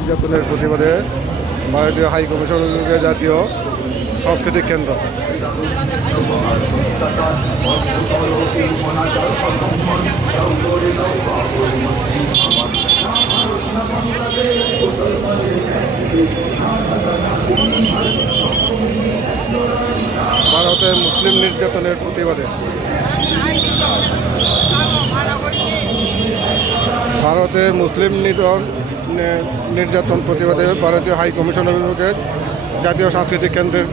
নির্যাতনের প্রতিবাদে ভারতীয় হাই কমিশন জাতীয় সাংস্কৃতিক কেন্দ্র। ভারতে মুসলিম নির্যাতনের প্রতিবাদে ভারতে মুসলিম নির্যাতন প্রতিবাদে ভারতীয় হাই কমিশনের বিভাগের জাতীয় সাংস্কৃতিক কেন্দ্রের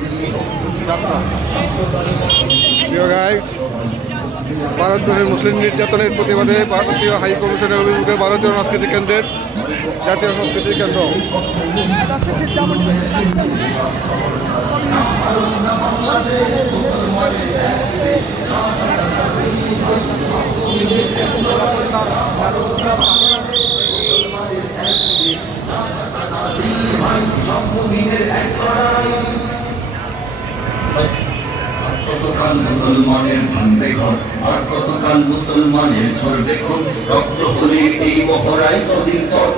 যাত্রা। ভারতবর্ষের মুসলিম নির্যাতনের প্রতিবাদে ভারতীয় হাই কমিশনের অভিমুখে ভারতীয় সাংস্কৃতিক কেন্দ্রের জাতীয় সাংস্কৃতিক কেন্দ্র। কতকাল মুসলমানের ভাঙবে ঘর, আর কতকাল মুসলমানের ঝরবে খুন। রক্ত হলির এই মহড়ায় কদিন পর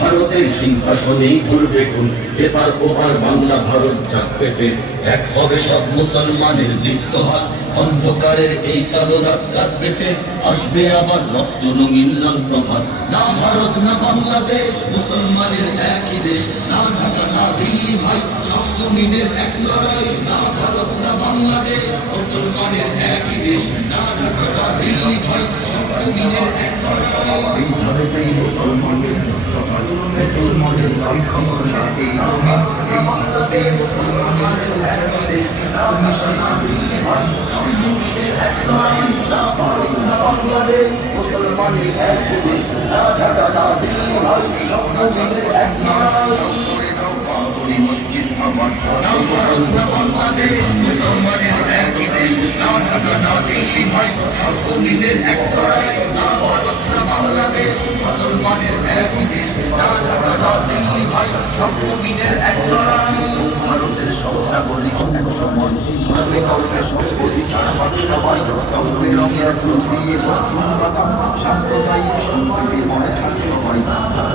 ভারতের সিংহাসনেই ঝরবে খুন। এপার ওপার বাংলা ভারত জাগবে ফের, এক হবে সব মুসলমানের দীপ্ত হাল। অন্ধকারের এই কালো রাত কাটবে ফের, আসবে আবার রক্ত রঙিন লাল প্রভাত। না ভারত না বাংলাদেশ, মুসলমানের একই দেশ। না ঢাকা না দিল্লি ভাই, সব জমিনের এক লড়াই। না ভারত না বাংলাদেশ, মুসলমানের একই দেশ। না ঢাকা না দিল্লি ভাই, সব জমিনের এক লড়াই। এই ভারতেই মুসলমানের যুদ্ধকাজ, মুসলমানের এই ক্ষমতা এই জমিন। এই ভারতেই মুসলমানের যুদ্ধকাজে তুমি সেই দিল্লি ভাই, বাংলাদেশ মুসলমানের এক দেশ। না ঢাকা না দিল্লি ভাই, মসজিদ আমার বাংলাদেশ মুসলমানের এক দেশ। না ঢাকা না দিল্লি ভাই, সর্বমিনের এক লড়াই। না ভারত না বাংলাদেশ, মুসলমানের এক দেশ। না ঢাকা না দিল্লি ভাই, সর্বমিনের এক লড়াই। ভারতের সব নাগরিক এক সময় ধর্মে কর্মে সব অধিকার পাক সবাই। রং বেরঙের ফুল দিয়ে নতুন বাগান, সাম্প্রদায়িক সম্প্রীতিময় থাক সবাই।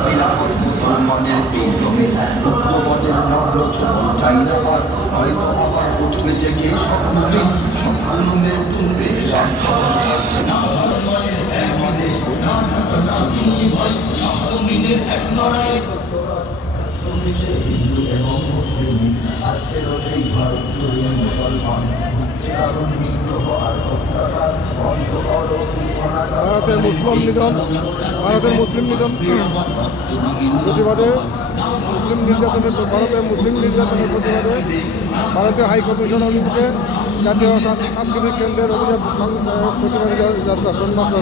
নিরাপদ মুসলমানের এই জমিন, উগ্রবাদের নগ্ন ছবল চাই না আর। হয়তো আবার উঠবে জেগে স্বপ্নহীন, সব আলমের তুলবে সব খবরদার। না মুসলমানের এক দেশ, না ঢাকা না দিল্লি ভাই, সহমিনের এক লড়াই। হিন্দু এবং মুসলিম আজকেরও সেই ভারত জুড়ে মুসলমান হচ্ছে কারণ নিগ্রহ আর অত্যাচার। বন্ধ করো ভারতের মুসলিম নিধন প্রতিবাদে মুসলিম নির্যাতনের প্রতিবাদে ভারতীয় হাই কমিশন অভিমুখে জাতীয় সাংস্কৃতিক কেন্দ্রের অভিযান প্রতিবাদী যাত্রা সংবাদ।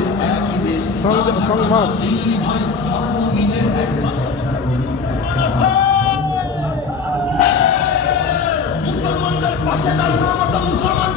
মুসলমানদের পাশে দাঁড়ানোর মতো মুসলমান